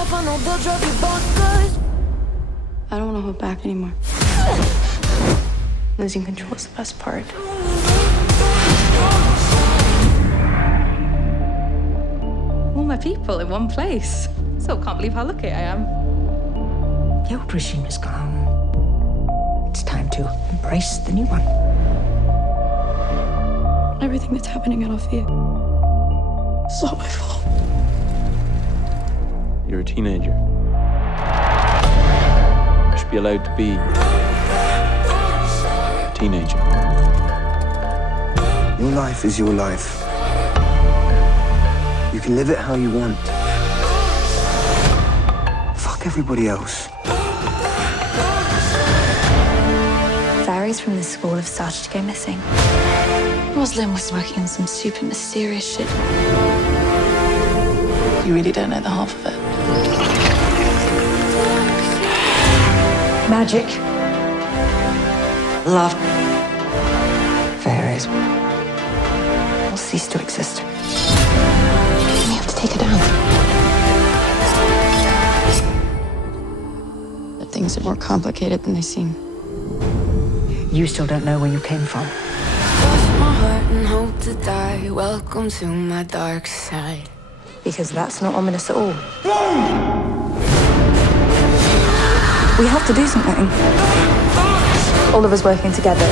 tough, I know they'll drive you bonkers. I don't want to hold back anymore. Losing control is the best part. All my people in one place. So can't believe how lucky I am. The old regime is gone. It's time to embrace the new one. Everything that's happening at Althea, it's all my fault. You're a teenager. You should be allowed to be a teenager. Your life is your life. You can live it how you want. Fuck everybody else. Fairies from the school have started to go missing. Rosalind was working on some super mysterious shit. You really don't know the half of it. Magic. Love. Fairies will cease to exist. We have to take her down. But things are more complicated than they seem. You still don't know where you came from. Cross my heart and hope to die. Welcome to my dark side. Because that's not ominous at all. We have to do something. All of us working together.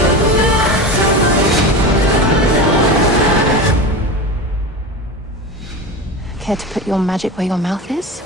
Care to put your magic where your mouth is?